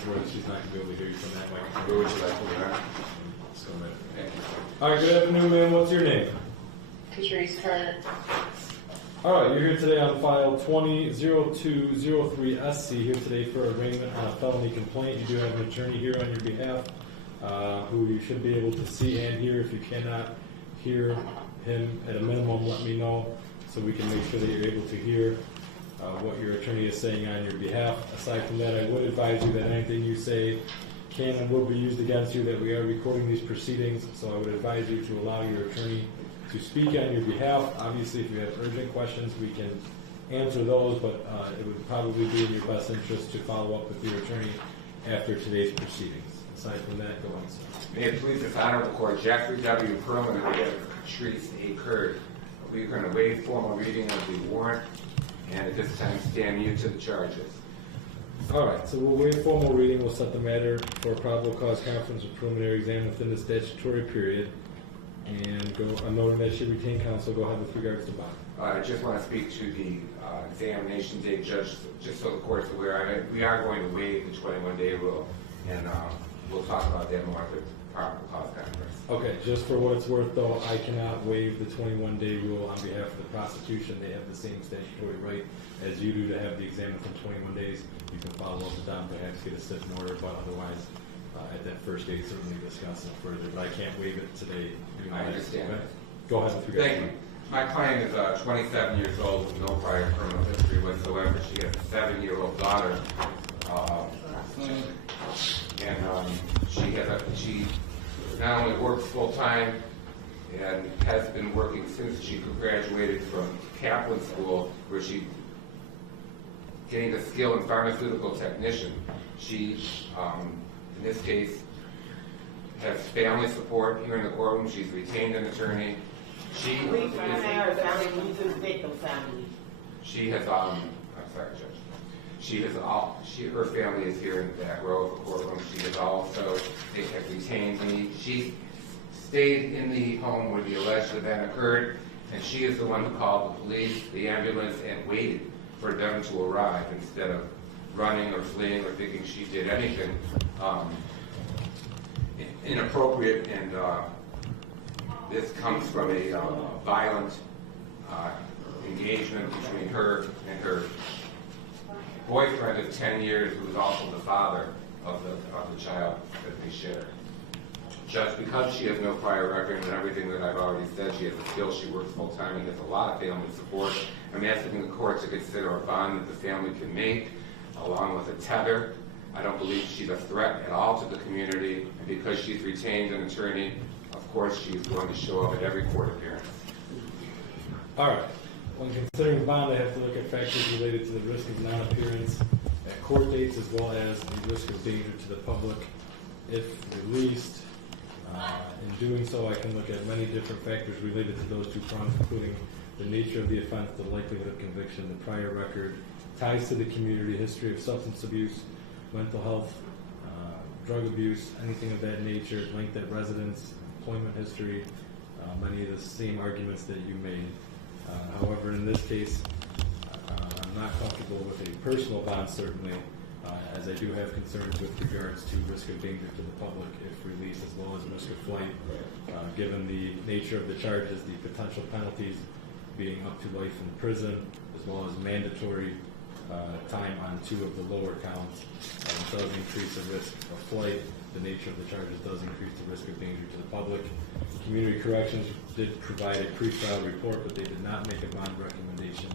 it's worth, she's not going to be able to hear you from that microphone. Where would you like to learn? So, Thank you. all right, good afternoon, ma'am. What's your name? Katryce Curd. All right, you're here today on file 20-0203-SC, here today for arraignment on a felony complaint. You do have an attorney here on your behalf who you should be able to see and hear. If you cannot hear him, at a minimum, let me know so we can make sure that you're able to hear what your attorney is saying on your behalf. Aside from that, I would advise you that anything you say can and will be used against you, that we are recording these proceedings, so I would advise you to allow your attorney to speak on your behalf. Obviously, if you have urgent questions, we can answer those, but it would probably be in your best interest to follow up with your attorney after today's proceedings. Aside from that, go on, sir. May it please this honorable court, Jeffrey W. Perlman and Katryce A. Curd. We're going to waive formal reading of the warrant and at this time stand mute to the charges. All right, so we'll waive formal reading. We'll set the matter for probable cause conference or preliminary exam within the statutory period. And I'm noting that she retained counsel. Go ahead with regards to bond. I just want to speak to the examination date, Judge, just so the court's aware. We are going to waive the 21-day rule, and we'll talk about that more at the probable cause conference. Okay, just for what it's worth, though, I cannot waive the 21-day rule on behalf of the prosecution. They have the same statutory right as you do to have the exam within 21 days. You can follow up with them, perhaps get a step in order, but otherwise, at that first date, certainly discuss it further. But I can't waive it today. I understand. Okay? Go ahead with regards. Thank you. My client is 27 years old with no prior criminal history whatsoever. She has a 7-year-old daughter, and she not only works full time and has been working since she graduated from Kaplan School, where she gained a skill in pharmaceutical technician. She, in this case, has family support here in the courtroom. She's retained an attorney. She has, I'm sorry, Judge. Her family is here in that row of the courtroom. She has also, they have retained me. She stayed in the home where the alleged event occurred, and she is the one who called the police, the ambulance, and waited for them to arrive instead of running or fleeing or thinking she did anything inappropriate. And this comes from a violent engagement between her and her boyfriend of 10 years, who is also the father of the child that they share. Just because she has no prior record and everything that I've already said, she has a skill, she works full time and has a lot of family support. I'm asking the court to consider a bond that the family can make, along with a tether. I don't believe she's a threat at all to the community, and because she's retained an attorney, of course she's going to show up at every court appearance. All right. When considering bond, I have to look at factors related to the risk of non-appearance at court dates, as well as the risk of danger to the public if released. In doing so, I can look at many different factors related to those two prongs, including the nature of the offense, the likelihood of conviction, the prior record, ties to the community, history of substance abuse, mental health, drug abuse, anything of that nature, length at residence, employment history, many of the same arguments that you made. However, in this case, I'm not comfortable with a personal bond, certainly, as I do have concerns with regards to risk of danger to the public if released, as well as risk of flight, given the nature of the charges, the potential penalties being up to life in prison, as well as mandatory time on 2 of the lower counts. It does increase the risk of flight. The nature of the charges does increase the risk of danger to the public. Community Corrections did provide a pre-trial report, but they did not make a bond recommendation.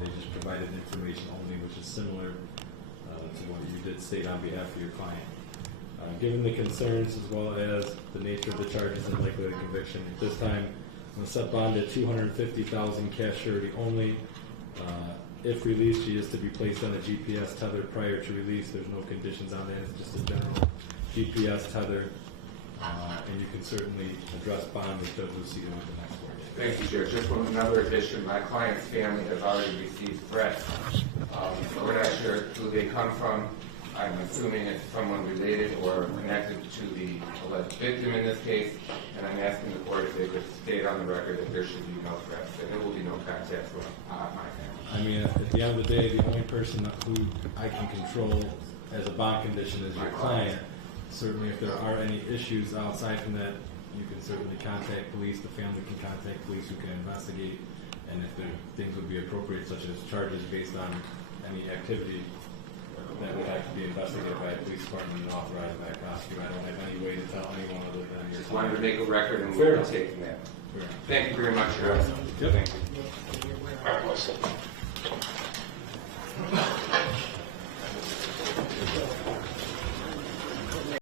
They just provided information only, which is similar to what you did state on behalf of your client. Given the concerns, as well as the nature of the charges and likelihood of conviction, at this time, I'm going to set bond at $250,000 cash surety only. If released, she is to be placed on a GPS tether prior to release. There's no conditions on that. It's just a general GPS tether. And you can certainly address bond with Judge Lucido at the next court date. Thank you, Judge. Just one another addition. My client's family has already received threats. We're not sure who they come from. I'm assuming it's someone related or connected to the alleged victim in this case, and I'm asking the court if they could state on the record that there should be no threats, and there will be no contact with my family. I mean, at the end of the day, the only person who I can control as a bond condition as your client. Certainly, if there are any issues outside from that, you can certainly contact police. The family can contact police who can investigate. And if there things would be appropriate, such as charges based on any activity that would have to be investigated by a police department and authorized by a prosecutor. I don't have any way to tell anyone other than your Just wanted to make a record and Fair we'll enough. take that. Fair enough. Thank you very much, Your Honor. Yep. Thank you.